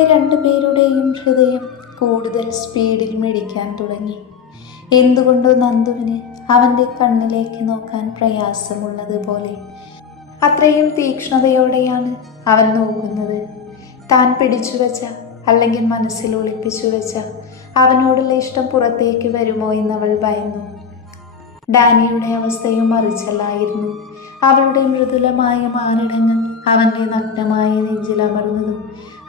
അവരുടെ രണ്ടുപേരുടെയും ഹൃദയം കൂടുതൽ സ്പീഡിൽ മിടിക്കാൻ തുടങ്ങി. എന്തുകൊണ്ടോ നന്ദുവിന് അവൻ്റെ കണ്ണിലേക്ക് നോക്കാൻ പ്രയാസമുള്ളതുപോലെ. അത്രയും തീക്ഷ്ണതയോടെയാണ് അവൻ നോക്കുന്നത്. താൻ പിടിച്ചു വെച്ച അല്ലെങ്കിൽ മനസ്സിൽ ഒളിപ്പിച്ചു വെച്ച അവനോടുള്ള ഇഷ്ടം പുറത്തേക്ക് വരുമോ എന്നവൾ ഭയന്നു. ഡാനിയുടെ അവസ്ഥയും മറിച്ചല്ലായിരുന്നു. അവളുടെ മൃദുലമായ മാറിടങ്ങൾ അവൻ്റെ നഗ്നമായ നെഞ്ചിലമർന്നതും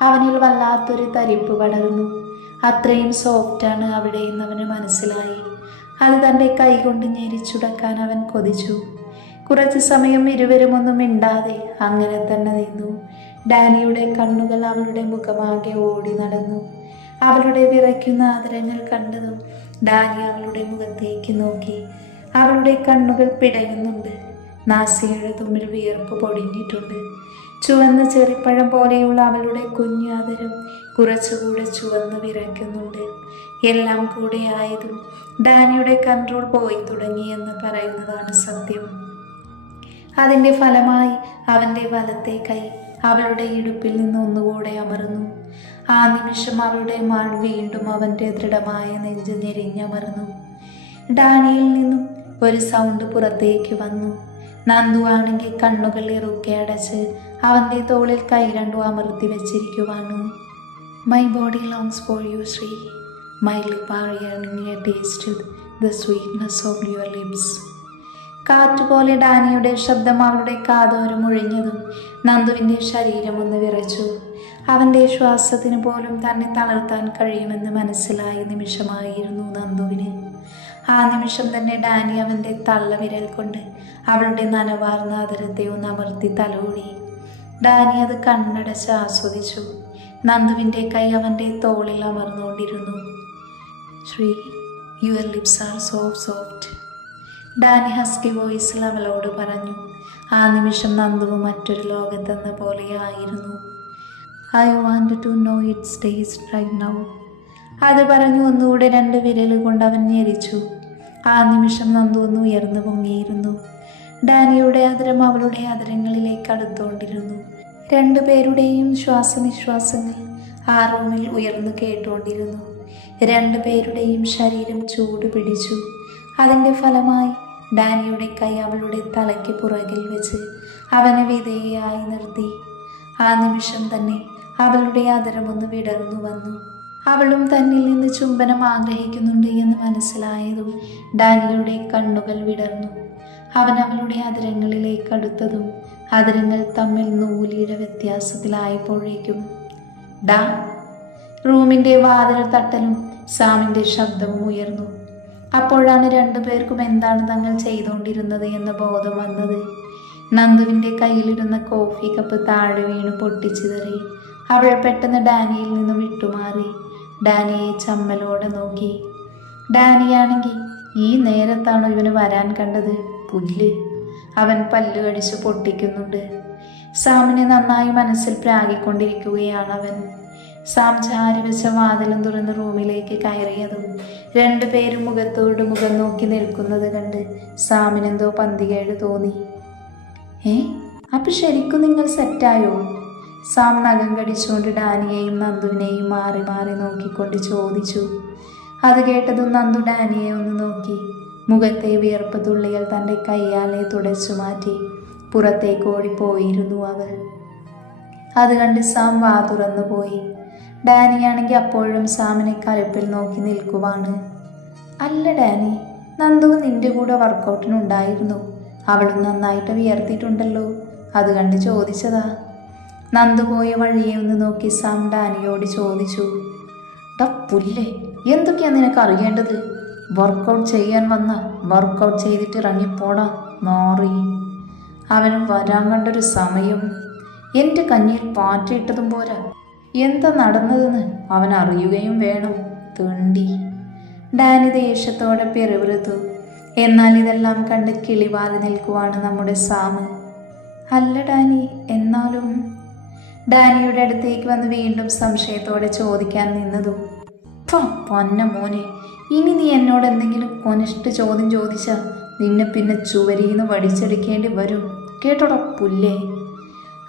അവനിൽ വല്ലാത്തൊരു തരിപ്പ് പടർന്നു. അത്രയും സോഫ്റ്റാണ് അവിടെ എന്നവന് മനസ്സിലായി. അത് തൻ്റെ കൈകൊണ്ട് ഞെരിച്ചുടക്കാൻ അവൻ കൊതിച്ചു. കുറച്ചു സമയം ഇരുവരും ഒന്നും മിണ്ടാതെ അങ്ങനെ തന്നെ നിന്നു. ഡാനിയുടെ കണ്ണുകൾ അവളുടെ മുഖമാകെ ഓടി നടന്നു. അവളുടെ വിറയ്ക്കുന്ന ആദരങ്ങൾ കണ്ടതും ഡാനി അവളുടെ മുഖത്തേക്ക് നോക്കി. അവളുടെ കണ്ണുകൾ പിടയുന്നുണ്ട്. നാസികയുടെ തുമ്പിൽ വിയർപ്പ് പൊടിഞ്ഞിട്ടുണ്ട്. ചുവന്ന ചെറിപ്പഴം പോലെയുള്ള അവളുടെ കുഞ്ഞാദരം കുറച്ചുകൂടെ ചുവന്ന് വിറയ്ക്കുന്നുണ്ട്. എല്ലാം കൂടെ ആയതും ഡാനിയുടെ കൺട്രോൾ പോയി തുടങ്ങിയെന്ന് പറയുന്നതാണ് സത്യം. അതിൻ്റെ ഫലമായി അവൻ്റെ വലത്തെ കൈ അവളുടെ ഇടുപ്പിൽ നിന്ന് ഒന്നുകൂടെ അമർന്നു. ആ നിമിഷം അവളുടെ മാൾ വീണ്ടും അവൻ്റെ ദൃഢമായ നെഞ്ച് ഞെരിഞ്ഞമർന്നു. ഡാനിയിൽ നിന്നും ഒരു സൗണ്ട് പുറത്തേക്ക് വന്നു. നന്ദു ആണെങ്കിൽ കണ്ണുകൾ ഇറുക്കെ അടച്ച് അവൻ്റെ തോളിൽ കൈ രണ്ടും അമർത്തി വെച്ചിരിക്കുവാണ്. My body longs for you Sree, my lip are yearning a taste the sweetness of your lips. കാറ്റുപോലെ ഡാനിയുടെ ശബ്ദം അവളുടെ കാതോരം ഒഴിഞ്ഞതും നന്ദുവിൻ്റെ ശരീരം ഒന്ന് വിറച്ചു. അവൻ്റെ ശ്വാസത്തിന് പോലും തന്നെ തളർത്താൻ കഴിയുമെന്ന് മനസ്സിലായ നിമിഷമായിരുന്നു നന്ദുവിന്. ആ നിമിഷം തന്നെ ഡാനി അവൻ്റെ തള്ളവിരൽ കൊണ്ട് അവളുടെ നനവാർന്ന ആദരത്തെ ഒന്ന് അമർത്തി തലോടി. ഡാനി അത് കണ്ണടച്ച് ആസ്വദിച്ചു. നന്ദുവിൻ്റെ കൈ അവൻ്റെ തോളിൽ അമർന്നുകൊണ്ടിരുന്നു. Sree, your lips are so soft, Dani husky വോയിസിൽ അവളോട് പറഞ്ഞു. ആ നിമിഷം നന്ദുവ് മറ്റൊരു ലോകത്തെന്ന പോലെയായിരുന്നു. I want to know its taste right now. അത് പറഞ്ഞു ഒന്നുകൂടെ 2 വിരൽ കൊണ്ട് അവൻ ഞെരിച്ചു. ആ നിമിഷം നന്ദു ഒന്ന് ഉയർന്നു പൊങ്ങിയിരുന്നു. ഡാനിയുടെ ആദരം അവളുടെ ആദരങ്ങളിലേക്ക് അടുത്തുകൊണ്ടിരുന്നു. 2 പേരുടെയും ശ്വാസനിശ്വാസങ്ങൾ ആ റൂമിൽ ഉയർന്നു കേട്ടുകൊണ്ടിരുന്നു. 2 പേരുടെയും ശരീരം ചൂട് പിടിച്ചു. അതിൻ്റെ ഫലമായി ഡാനിയുടെ കൈ അവളുടെ തലയ്ക്ക് പുറകിൽ വെച്ച് അവനെ വിധേയയായി നിർത്തി. ആ നിമിഷം തന്നെ അവളുടെ ആദരമൊന്ന് വിടർന്നു വന്നു. അവളും തന്നിൽ നിന്ന് ചുംബനം ആഗ്രഹിക്കുന്നുണ്ട് എന്ന് മനസ്സിലായതും ഡാനിയുടെ കണ്ണുകൾ വിടർന്നു. അവൻ അവളുടെ ആദരങ്ങളിലേക്ക് അടുത്തതും ആദരങ്ങൾ തമ്മിൽ നൂലിയുടെ വ്യത്യാസത്തിലായപ്പോഴേക്കും ഡാ, റൂമിൻ്റെ വാതിൽ തട്ടലും സാമിൻ്റെ ശബ്ദവും ഉയർന്നു. അപ്പോഴാണ് 2 പേർക്കും എന്താണ് തങ്ങൾ ചെയ്തുകൊണ്ടിരുന്നത് എന്ന ബോധം വന്നത്. നന്ദുവിൻ്റെ കയ്യിലിരുന്ന കോഫി കപ്പ് താഴെ വീണ് പൊട്ടിച്ചിതറി. അവൾ പെട്ടെന്ന് ഡാനിയിൽ നിന്നും വിട്ടുമാറി. ഡാനിയെ ചമ്മലോടെ നോക്കി. ഡാനിയാണെങ്കിൽ ഈ നേരത്താണോ ഇവന് വരാൻ കണ്ടത്? പുല്ല്. അവൻ പല്ല് കടിച്ചു പൊട്ടിക്കുന്നുണ്ട്. സാമിനെ നന്നായി മനസ്സിൽ പ്രാഗിക്കൊണ്ടിരിക്കുകയാണ് അവൻ. സാം ചാരി വെച്ച വാതിലും തുറന്ന് റൂമിലേക്ക് കയറിയതും 2 പേരും മുഖത്തോട് മുഖം നോക്കി നിൽക്കുന്നത് കണ്ട് സാമിനെന്തോ പന്തികേട് തോന്നി. അപ്പം ശരിക്കും നിങ്ങൾ സെറ്റായോ? സാം നഖം കടിച്ചുകൊണ്ട് ഡാനിയെയും നന്ദുവിനെയും മാറി മാറി നോക്കിക്കൊണ്ട് ചോദിച്ചു. അത് കേട്ടതും നന്ദു ഡാനിയെ ഒന്ന് നോക്കി. മുഖത്തെ വിയർപ്പ് തുള്ളികൾ തൻ്റെ കയ്യാലെ തുടച്ചു മാറ്റി പുറത്തേക്ക് ഓടിപ്പോയിരുന്നു അവൾ. അത് കണ്ട് സാം വാ തുറന്നു പോയി. ഡാനിയാണെങ്കിൽ അപ്പോഴും സാമിനെ കലിപ്പിൽ നോക്കി നിൽക്കുവാണ്. അല്ല ഡാനി, നന്ദു നിന്റെ കൂടെ വർക്കൗട്ടിനുണ്ടായിരുന്നു. അവളും നന്നായിട്ട് വിയർത്തിട്ടുണ്ടല്ലോ, അത് കണ്ട് ചോദിച്ചതാ. നന്ദു പോയ വഴിയെ ഒന്ന് നോക്കി സാം ഡാനിയോട് ചോദിച്ചു. ഡാ പുല്ലേ, എന്തൊക്കെയാ നിനക്ക് അറിയേണ്ടത്? വർക്കൗട്ട് ചെയ്യാൻ വന്ന വർക്കൗട്ട് ചെയ്തിട്ട് ഇറങ്ങിപ്പോടാ മാറി. അവൻ വരാൻ കണ്ടൊരു സമയം എൻ്റെ കഞ്ഞിയിൽ പാറ്റിയിട്ടതും പോരാ, എന്താ നടന്നതെന്ന് അവൻ അറിയുകയും വേണം. തെണ്ടി. ഡാനി ദേഷ്യത്തോടെ പിറുപിറുത്തു. എന്നാൽ ഇതെല്ലാം കണ്ട് കിളിവാറി നിൽക്കുവാണ് നമ്മുടെ സാമ്. അല്ല ഡാനി, എന്നാലും ഡാനിയുടെ അടുത്തേക്ക് വന്ന് വീണ്ടും സംശയത്തോടെ ചോദിക്കാൻ നിന്നതും പൊന്ന മോനെ, ഇനി നീ എന്നോട് എന്തെങ്കിലും കൊനിഷ്ഠ ചോദ്യം ചോദിച്ചാൽ നിന്നെ പിന്നെ ചുവരിന്ന് വടിച്ചെടുക്കേണ്ടി വരും കേട്ടോടാ പുല്ലേ.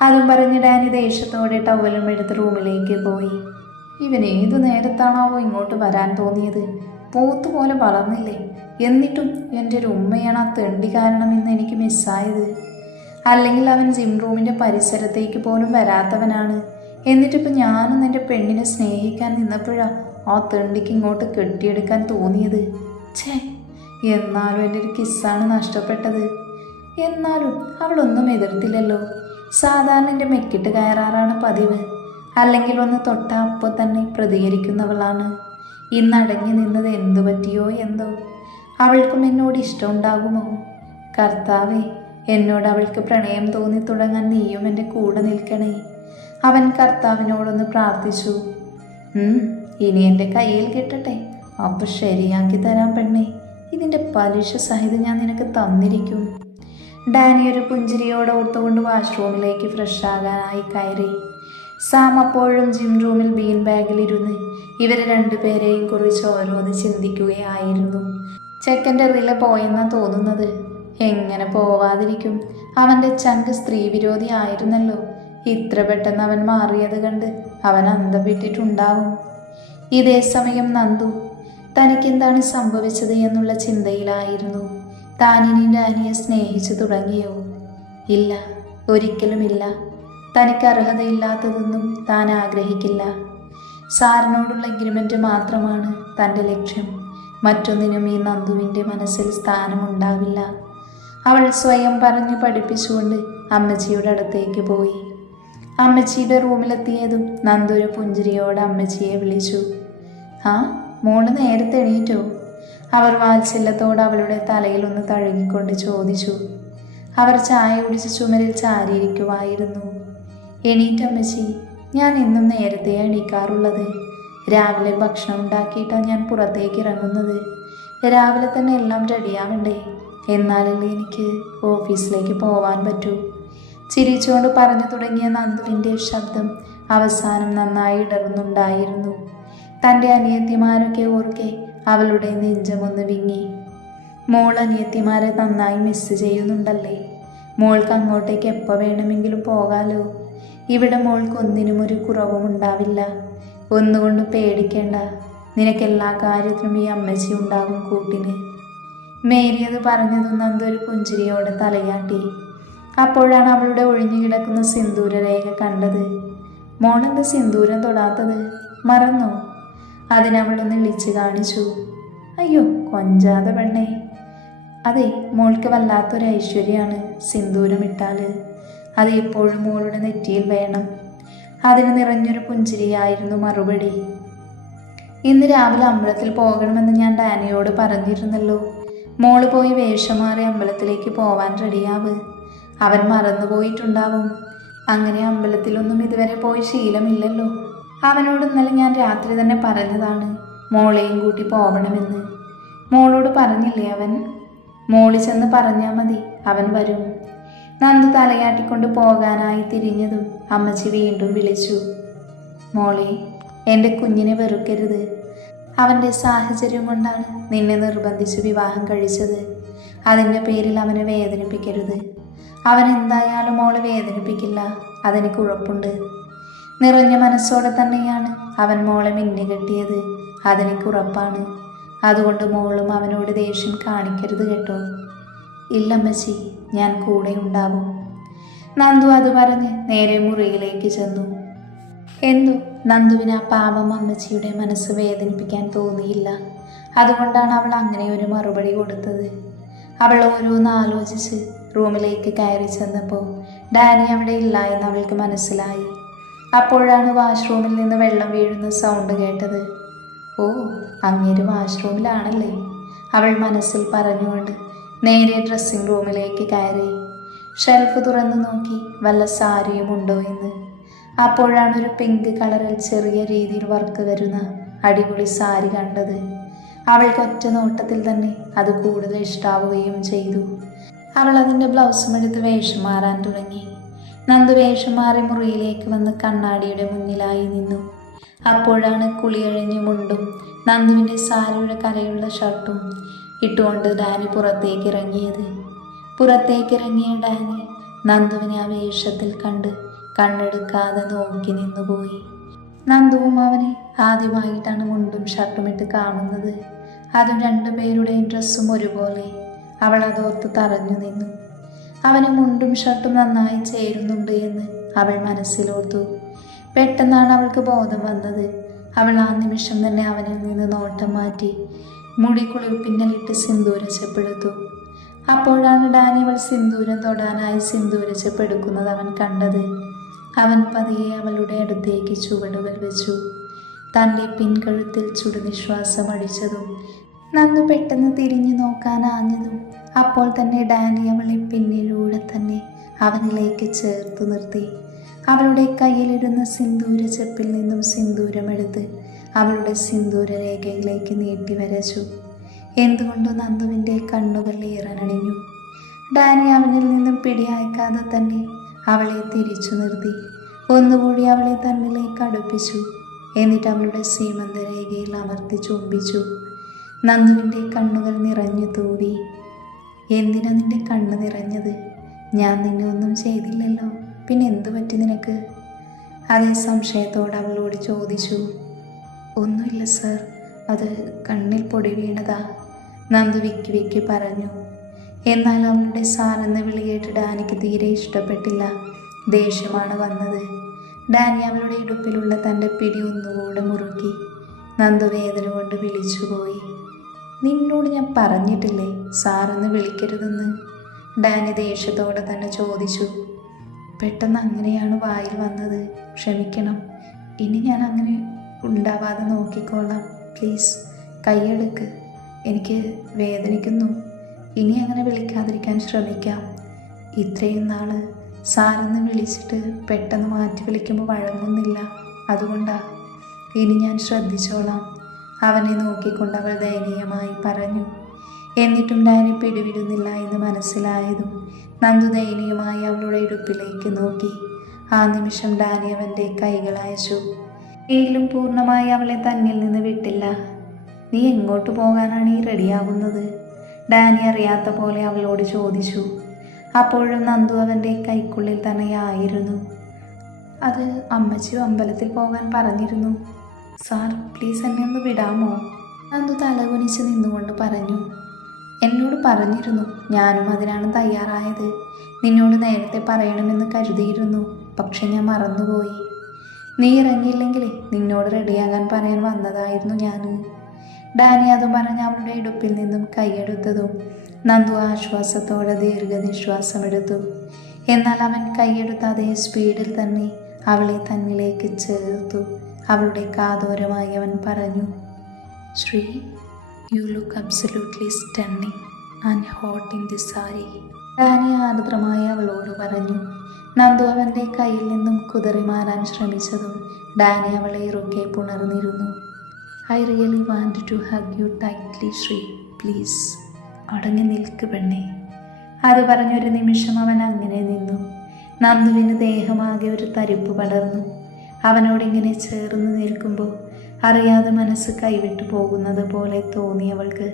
അതും പറഞ്ഞ് ഡാനി ദേഷ്യത്തോടെ ടവലും എടുത്ത് റൂമിലേക്ക് പോയി. ഇവൻ ഏതു നേരത്താണാവോ ഇങ്ങോട്ട് വരാൻ തോന്നിയത്? പോത്തുപോലെ വളർന്നില്ലേ? എന്നിട്ടും എൻ്റെ ഒരു ഉമ്മയാണ് ആ തെണ്ടി കാരണം ഇന്ന് എനിക്ക് മിസ്സായത്. അല്ലെങ്കിൽ അവൻ ജിം റൂമിൻ്റെ പരിസരത്തേക്ക് പോലും വരാത്തവനാണ്. എന്നിട്ടിപ്പോൾ ഞാനും എൻ്റെ പെണ്ണിനെ സ്നേഹിക്കാൻ നിന്നപ്പോഴാണ് ആ തെണ്ടിക്ക് ഇങ്ങോട്ട് കെട്ടിയെടുക്കാൻ തോന്നിയത്. ഛേ, എന്നാലും എൻ്റെ ഒരു കിസ്സാണ് നഷ്ടപ്പെട്ടത്. എന്നാലും അവളൊന്നും എതിർത്തില്ലല്ലോ. സാധാരണ എൻ്റെ മെക്കിട്ട് കയറാറാണ് പതിവ്. അല്ലെങ്കിൽ ഒന്ന് തൊട്ട അപ്പോൾ തന്നെ പ്രതികരിക്കുന്നവളാണ്. ഇന്നടങ്ങി നിന്നത് എന്തു പറ്റിയോ എന്തോ. അവൾക്കും എന്നോട് ഇഷ്ടമുണ്ടാകുമോ? കർത്താവേ, എന്നോട് അവൾക്ക് പ്രണയം തോന്നി തുടങ്ങാൻ നീയും എൻ്റെ കൂടെ നിൽക്കണേ. അവൻ കർത്താവിനോടൊന്ന് പ്രാർത്ഥിച്ചു. ഇനി എൻ്റെ കയ്യിൽ കിട്ടട്ടെ, അപ്പോൾ ശരിയാക്കി തരാൻ പെണ്ണേ. ഇതിൻ്റെ പലിശ സഹിതം ഞാൻ നിനക്ക് തന്നിരിക്കും. ഡാനി ഒരു പുഞ്ചിരിയോടെ ഓർത്തുകൊണ്ട് വാഷ്റൂമിലേക്ക് ഫ്രഷ് ആകാനായി കയറി. സാം അപ്പോഴും ജിം റൂമിൽ ബീൻ ബാഗിലിരുന്ന് ഇവർ രണ്ടുപേരെയും കുറിച്ച് ഓരോന്ന് ചിന്തിക്കുകയായിരുന്നു. ചെക്കൻ്റെ റില പോയെന്നാ തോന്നുന്നത്. എങ്ങനെ പോവാതിരിക്കും? അവൻ്റെ ചങ്ക് സ്ത്രീ വിരോധി ആയിരുന്നല്ലോ. ഇത്ര പെട്ടെന്ന് അവൻ മാറിയത് കണ്ട് അവൻ അന്തം വിട്ടിട്ടുണ്ടാവും. ഇതേ സമയം നന്ദു തനിക്കെന്താണ് സംഭവിച്ചത് എന്നുള്ള ചിന്തയിലായിരുന്നു. താനിനി ഡാനിയെ സ്നേഹിച്ചു തുടങ്ങിയോ? ഇല്ല, ഒരിക്കലുമില്ല. തനിക്ക് അർഹതയില്ലാത്തതൊന്നും താൻ ആഗ്രഹിക്കില്ല. സാറിനോടുള്ള എഗ്രിമെൻ്റ് മാത്രമാണ് തൻ്റെ ലക്ഷ്യം. മറ്റൊന്നിനും ഈ നന്ദുവിൻ്റെ മനസ്സിൽ സ്ഥാനമുണ്ടാവില്ല. അവൾ സ്വയം പറഞ്ഞു പഠിപ്പിച്ചുകൊണ്ട് അമ്മച്ചിയുടെ അടുത്തേക്ക് പോയി. അമ്മച്ചിയുടെ റൂമിലെത്തിയതും നന്ദു ഒരു പുഞ്ചിരിയോടെ അമ്മച്ചിയെ വിളിച്ചു. ആ, മോള് നേരത്തെ എണീറ്റോ? അവർ വാത്സല്യത്തോടെ അവളുടെ തലയിൽ ഒന്ന് തഴുകിക്കൊണ്ട് ചോദിച്ചു. അവർ ചായ കുടിച്ച് ചുമരിൽ ചാരിയിരിക്കുമായിരുന്നു. എണീറ്റമ്മച്ചി, ഞാൻ ഇന്നും നേരത്തെ എണീക്കാറുള്ളത്. രാവിലെ ഭക്ഷണം ഉണ്ടാക്കിയിട്ടാണ് ഞാൻ പുറത്തേക്ക് ഇറങ്ങുന്നത്. രാവിലെ തന്നെ എല്ലാം റെഡിയാവണ്ടേ, എന്നാലല്ലേ എനിക്ക് ഓഫീസിലേക്ക് പോവാൻ പറ്റൂ. ചിരിച്ചുകൊണ്ട് പറഞ്ഞു തുടങ്ങിയ നന്ദുവിൻ്റെ ശബ്ദം അവസാനം നന്നായി ഇടറുന്നുണ്ടായിരുന്നു. തൻ്റെ അനിയത്തിമാരൊക്കെ ഓർക്കെ അവളുടെ നെഞ്ചമൊന്ന് വിങ്ങി. മോൾ അനിയത്തിമാരെ നന്നായി മിസ് ചെയ്യുന്നുണ്ടല്ലേ? മോൾക്ക് അങ്ങോട്ടേക്ക് എപ്പോൾ വേണമെങ്കിലും പോകാലോ. ഇവിടെ മോൾക്ക് ഒന്നിനും ഒരു കുറവും ഉണ്ടാവില്ല. ഒന്നുകൊണ്ടും പേടിക്കേണ്ട. നിനക്കെല്ലാ കാര്യത്തിനും ഈ അമ്മച്ചി ഉണ്ടാകും കൂട്ടിന്. മേരി അത് പറഞ്ഞതും നന്ദൊരു പുഞ്ചിരിയോടെ തലയാട്ടി. അപ്പോഴാണ് അവളുടെ ഒഴിഞ്ഞു കിടക്കുന്ന സിന്ദൂരരേഖ കണ്ടത്. മോളെന്ത് സിന്ദൂരം തൊടാത്തത്? മറന്നോ? അതിനവളൊന്ന് ഇളിച്ച് കാണിച്ചു. അയ്യോ, കൊഞ്ചാതെ പെണ്ണേ. അതെ, മോൾക്ക് വല്ലാത്തൊരു ഐശ്വര്യമാണ് സിന്ദൂരം ഇട്ടാൽ. അത് എപ്പോഴും മോളുടെ നെറ്റിയിൽ വേണം. അതിന് നിറഞ്ഞൊരു പുഞ്ചിരിയായിരുന്നു മറുപടി. ഇന്ന് രാവിലെ അമ്പലത്തിൽ പോകണമെന്ന് ഞാൻ ഡാനിയോട് പറഞ്ഞിരുന്നല്ലോ. മോള് പോയി വേഷം മാറി അമ്പലത്തിലേക്ക് പോവാൻ റെഡിയാവ്. അവൻ മറന്നുപോയിട്ടുണ്ടാവും. അങ്ങനെ അമ്പലത്തിലൊന്നും ഇതുവരെ പോയി ശീലമില്ലല്ലോ. അവനോട് ഇന്നലെ ഞാൻ രാത്രി തന്നെ പറഞ്ഞതാണ് മോളെയും കൂട്ടി പോവണമെന്ന്. മോളോട് പറഞ്ഞില്ലേ അവൻ? മോളി ചെന്ന് പറഞ്ഞാൽ മതി, അവൻ വരും. നന്ദു തലയാട്ടിക്കൊണ്ട് പോകാനായി തിരിഞ്ഞതും അമ്മച്ചി വീണ്ടും വിളിച്ചു. മോളെ, എൻ്റെ കുഞ്ഞിനെ വെറുക്കരുത്. അവൻ്റെ സാഹചര്യം കൊണ്ടാണ് നിന്നെ നിർബന്ധിച്ച് വിവാഹം കഴിച്ചത്. അതിൻ്റെ പേരിൽ അവനെ വേദനിപ്പിക്കരുത്. അവൻ എന്തായാലും മോളെ വേദനിപ്പിക്കില്ല, അതെനിക്ക് ഉറപ്പുണ്ട്. നിറഞ്ഞ മനസ്സോടെ തന്നെയാണ് അവൻ മോളെ മിന്നുകെട്ടിയത്, അതെനിക്ക് ഉറപ്പാണ്. അതുകൊണ്ട് മോളും അവനോട് ദേഷ്യം കാണിക്കരുത് കേട്ടോ. ഇല്ലമ്മച്ചി, ഞാൻ കൂടെ ഉണ്ടാവും. നന്ദു അത് പറഞ്ഞ് നേരെ മുറിയിലേക്ക് ചെന്നു. എന്തോ നന്ദുവിന് ആ പാവം അമ്മച്ചിയുടെ മനസ്സ് വേദനിപ്പിക്കാൻ തോന്നിയില്ല. അതുകൊണ്ടാണ് അവൾ അങ്ങനെ ഒരു മറുപടി കൊടുത്തത്. അവൾ ഓരോന്ന് ആലോചിച്ച് റൂമിലേക്ക് കയറി ചെന്നപ്പോൾ ഡാനി അവിടെ ഇല്ല എന്ന് അവൾക്ക് മനസ്സിലായി. അപ്പോഴാണ് വാഷ്റൂമിൽ നിന്ന് വെള്ളം വീഴുന്ന സൗണ്ട് കേട്ടത്. ഓ, അങ്ങേര് വാഷ്റൂമിലാണല്ലേ, അവൾ മനസ്സിൽ പറഞ്ഞുകൊണ്ട് നേരെ ഡ്രസ്സിംഗ് റൂമിലേക്ക് കയറി. ഷെൽഫ് തുറന്നു നോക്കി വല്ല സാരിയും ഉണ്ടോ എന്ന്. അപ്പോഴാണ് ഒരു പിങ്ക് കളറിൽ ചെറിയ രീതിയിൽ വർക്ക് വരുന്ന അടിപൊളി സാരി കണ്ടത്. അവൾക്ക് ഒറ്റ നോട്ടത്തിൽ തന്നെ അത് കൂടുതൽ ഇഷ്ടാവുകയും ചെയ്തു. അവൾ അതിൻ്റെ ബ്ലൗസും എടുത്ത് വേഷം മാറാൻ തുടങ്ങി. നന്ദു വേഷം മാറി മുറിയിലേക്ക് വന്ന് കണ്ണാടിയുടെ മുന്നിലായി നിന്നു. അപ്പോഴാണ് കുളിയഴിഞ്ഞു മുണ്ടും നന്ദുവിൻ്റെ സാരിയുടെ കരയുള്ള ഷർട്ടും ഇട്ടുകൊണ്ട് ഡാനി പുറത്തേക്കിറങ്ങിയത്. പുറത്തേക്കിറങ്ങിയ ഡാനി നന്ദുവിനെ ആ വേഷത്തിൽ കണ്ട് കണ്ണെടുക്കാതെ നോക്കി നിന്നുപോയി. നന്ദുവും അവനെ ആദ്യമായിട്ടാണ് മുണ്ടും ഷർട്ടും ഇട്ട് കാണുന്നത്. അതും രണ്ടുപേരുടെയും ഡ്രസ്സും ഒരുപോലെ. അവൾ അതോർത്ത് തറഞ്ഞു നിന്നു. അവന് മുണ്ടും ഷർട്ടും നന്നായി ചേരുന്നുണ്ട് എന്ന് അവൾ മനസ്സിലോർത്തു. പെട്ടെന്നാണ് അവൾക്ക് ബോധം വന്നത്. അവൾ ആ നിമിഷം തന്നെ അവനിൽ നിന്ന് നോട്ടം മാറ്റി മുടി കുളിർപ്പിന്നലിട്ട് സിന്ദൂരച്ചെപ്പെടുത്തു. അപ്പോഴാണ് ഡാനി അവൾ സിന്ദൂരം തൊടാനായി സിന്ദൂരച്ചെപ്പെടുക്കുന്നത് അവൻ കണ്ടത്. അവൻ പതിയെ അവളുടെ അടുത്തേക്ക് ചുവടുകൾ വെച്ചു. തൻ്റെ പിൻകഴുത്തിൽ ചുടുനിശ്വാസം അടിച്ചതും നന്നു പെട്ടെന്ന് തിരിഞ്ഞു നോക്കാൻ ആഞ്ഞതും അപ്പോൾ തന്നെ ഡാനി അവളെ പിന്നിലൂടെ തന്നെ അവനിലേക്ക് ചേർത്തു നിർത്തി. അവളുടെ കയ്യിലിരുന്ന സിന്ദൂരച്ചെപ്പിൽ നിന്നും സിന്ദൂരമെടുത്ത് അവളുടെ സിന്ദൂരരേഖയിലേക്ക് നീട്ടി വരച്ചു. എന്തുകൊണ്ടോ നന്ദുവിൻ്റെ കണ്ണുകൾ ഈറനണിഞ്ഞു. ഡാനി അവനിൽ നിന്നും പിടിയയക്കാതെ തന്നെ അവളെ തിരിച്ചു നിർത്തി. ഒന്നുകൂടി അവളെ തന്നിലേക്ക് അടുപ്പിച്ചു. എന്നിട്ട് അവളുടെ സീമന്തരേഖയിൽ അമർത്തി ചുംബിച്ചു. നന്ദുവിൻ്റെ കണ്ണുകൾ നിറഞ്ഞു തൂവി. എന്തിനാ നിന്റെ കണ്ണ് നിറഞ്ഞത്? ഞാൻ നിന്നെ ഒന്നും ചെയ്തില്ലല്ലോ, പിന്നെ എന്തു പറ്റി നിനക്ക്? അതേ സംശയത്തോടെ അവളോട് ചോദിച്ചു. ഒന്നുമില്ല സർ, അത് കണ്ണിൽ പൊടി വീണതാ, നന്ദു വിക്കി വിക്കി പറഞ്ഞു. എന്നാൽ അവളുടെ സാറെന്ന് വിളി കേട്ട് ഡാനിക്ക് തീരെ ഇഷ്ടപ്പെട്ടില്ല. ദേഷ്യമാണ് വന്നത്. ഡാനി അവളുടെ ഇടുപ്പിലുള്ള തൻ്റെ പിടി ഒന്നുകൂടെ മുറുക്കി. നന്ദു വേദന കൊണ്ട് വിളിച്ചുപോയി. നിന്നോട് ഞാൻ പറഞ്ഞിട്ടില്ലേ സാറെന്ന് വിളിക്കരുതെന്ന്? ഡാനി ദേഷ്യത്തോടെ തന്നെ ചോദിച്ചു. പെട്ടെന്ന് അങ്ങനെയാണ് വായിൽ വന്നത്, ക്ഷമിക്കണം. ഇനി ഞാൻ അങ്ങനെ ഉണ്ടാവാതെ നോക്കിക്കോളാം. പ്ലീസ് കൈയെടുക്ക്, എനിക്ക് വേദനിക്കുന്നു. ഇനി അങ്ങനെ വിളിക്കാതിരിക്കാൻ ശ്രമിക്കാം. ഇത്രയും നാൾ സാറെന്ന് വിളിച്ചിട്ട് പെട്ടെന്ന് മാറ്റി വിളിക്കുമ്പോൾ വഴങ്ങുന്നില്ല, അതുകൊണ്ടാണ്. ഇനി ഞാൻ ശ്രദ്ധിച്ചോളാം. അവനെ നോക്കിക്കൊണ്ട് അവൾ ദയനീയമായി പറഞ്ഞു. എന്നിട്ടും ഡാനി പിടിവിടുന്നില്ല എന്ന് മനസ്സിലായതും നന്ദു ദയനീയമായി അവളുടെ ഇടുപ്പിലേക്ക് നോക്കി. ആ നിമിഷം ഡാനി അവൻ്റെ കൈകൾ അയച്ചു. എങ്കിലും പൂർണ്ണമായി അവളെ തന്നിൽ നിന്ന് വിട്ടില്ല. നീ എങ്ങോട്ട് പോകാനാണ് ഈ റെഡിയാകുന്നത്? ഡാനി അറിയാത്ത പോലെ അവളോട് ചോദിച്ചു. അപ്പോഴും നന്ദു അവൻ്റെ കൈക്കുള്ളിൽ തന്നെയായിരുന്നു. അത് അമ്മച്ചി അമ്പലത്തിൽ പോകാൻ പറഞ്ഞിരുന്നു. സാർ പ്ലീസ് എന്നെ ഒന്ന് വിടാമോ? നന്ദു തലകുനിച്ച് നിന്നുകൊണ്ട് പറഞ്ഞു. എന്നോട് പറഞ്ഞിരുന്നു, ഞാനും അതിനാണ് തയ്യാറായത്. നിന്നോട് നേരത്തെ പറയണമെന്ന് കരുതിയിരുന്നു, പക്ഷെ ഞാൻ മറന്നുപോയി. നീ ഇറങ്ങിയില്ലെങ്കിലേ നിന്നോട് റെഡിയാകാൻ പറയാൻ വന്നതായിരുന്നു ഞാൻ. ഡാനി അതും പറഞ്ഞ് അവളുടെ ഇടുപ്പിൽ നിന്നും കൈയെടുത്തതും നന്ദു ആശ്വാസത്തോടെ ദീർഘനിശ്വാസമെടുത്തു. എന്നാൽ അവൻ കൈയെടുത്ത അതേ സ്പീഡിൽ തന്നെ അവളെ തന്നിലേക്ക് ചേർത്തു. അവളുടെ കാതോരമായി അവൻ പറഞ്ഞു, Sree, you look absolutely stunning and hot in this sari. Dani ആർദ്രമായി അവളോട് പറഞ്ഞു. നന്ദു അവൻ്റെ കയ്യിൽ നിന്നും കുതറി മാറാൻ ശ്രമിച്ചതും ഡാനി അവളെ ഇറുക്കെ പുണർന്നിരുന്നു. I really want to hug you tightly Sree, please. അടങ്ങി നിൽക്ക് പെണ്ണേ. അത് പറഞ്ഞൊരു നിമിഷം അവൻ അങ്ങനെ നിന്നു. നന്ദുവിന് ദേഹമാകെ ഒരു തരിപ്പ് പടർന്നു. അവനോടിങ്ങനെ ചേർന്ന് നിൽക്കുമ്പോൾ അറിയാതെ മനസ്സ് കൈവിട്ടു പോകുന്നത് പോലെ തോന്നിയവൾക്ക്.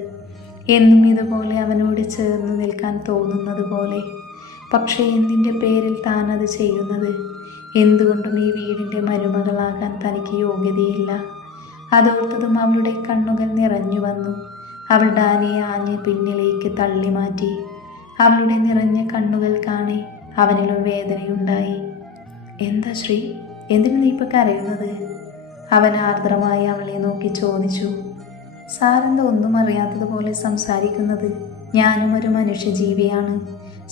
എന്നും ഇതുപോലെ അവനോട് ചേർന്ന് നിൽക്കാൻ തോന്നുന്നത് പോലെ. പക്ഷേ എന്തിൻ്റെ പേരിൽ താൻ അത് ചെയ്യുന്നത്? എന്തുകൊണ്ടും ഈ വീടിൻ്റെ മരുമകളാകാൻ തനിക്ക് യോഗ്യതയില്ല. അതോർത്തതും അവളുടെ കണ്ണുകൾ നിറഞ്ഞു വന്നു. അവൾ ഡാനിയെ ആഞ്ഞ് പിന്നിലേക്ക് തള്ളി മാറ്റി. അവളുടെ നിറഞ്ഞ കണ്ണുകൾ കാണെ അവനിലും വേദനയുണ്ടായി. എന്താ ശ്രീ, എന്തിനു നീ ഇപ്പം കരയുന്നത്? അവൻ ആർദ്രമായി അവളെ നോക്കി ചോദിച്ചു. സാറെന്താ ഒന്നും അറിയാത്തതുപോലെ സംസാരിക്കുന്നത്? ഞാനും ഒരു മനുഷ്യജീവിയാണ്.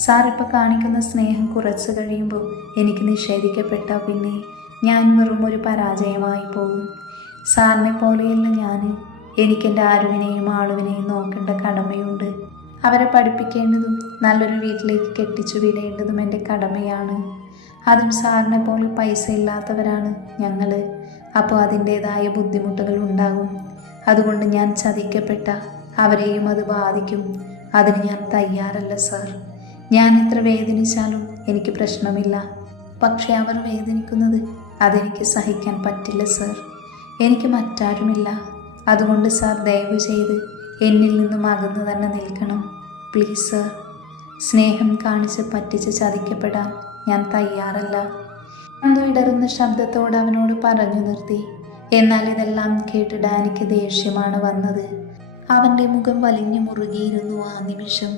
സാർ ഇപ്പം കാണിക്കുന്ന സ്നേഹം കുറച്ച് കഴിയുമ്പോൾ എനിക്ക് നിഷേധിക്കപ്പെട്ടാൽ പിന്നെ ഞാൻ വെറും ഒരു പരാജയമായി പോകും. സാറിനെ പോലെയല്ല ഞാൻ. എനിക്കെൻ്റെ ആരുവിനെയും ആളുവിനെയും നോക്കേണ്ട കടമയുണ്ട്. അവരെ പഠിപ്പിക്കേണ്ടതും നല്ലൊരു വീട്ടിലേക്ക് കെട്ടിച്ചു വിടേണ്ടതും എൻ്റെ കടമയാണ്. അതും സാറിനെ പോലെ പൈസ ഇല്ലാത്തവരാണ് ഞങ്ങൾ. അപ്പോൾ അതിൻ്റേതായ ബുദ്ധിമുട്ടുകൾ ഉണ്ടാകും. അതുകൊണ്ട് ഞാൻ ചതിക്കപ്പെട്ട അവരെയും അത് ബാധിക്കും. അതിന് ഞാൻ തയ്യാറല്ല സാർ. ഞാൻ എത്ര വേദനിച്ചാലും എനിക്ക് പ്രശ്നമില്ല. പക്ഷെ അവർ വേദനിക്കുന്നത് അതെനിക്ക് സഹിക്കാൻ പറ്റില്ല സാർ. എനിക്ക് മറ്റാരുമില്ല. അതുകൊണ്ട് സാർ ദയവ് ചെയ്ത് എന്നിൽ നിന്നും അകന്നു തന്നെ നിൽക്കണം. Please sir. സ്നേഹം കാണിച്ച് പറ്റിച്ച് ചതിക്കപ്പെടാൻ ഞാൻ തയ്യാറല്ല. നന്ദു ഇടറുന്ന ശബ്ദത്തോട് അവനോട് പറഞ്ഞു നിർത്തി. എന്നാൽ ഇതെല്ലാം കേട്ട് ഡാനിക്ക് ദേഷ്യമാണ് വന്നത്. അവൻ്റെ മുഖം വലിഞ്ഞു മുറുകിയിരുന്നു ആ നിമിഷം.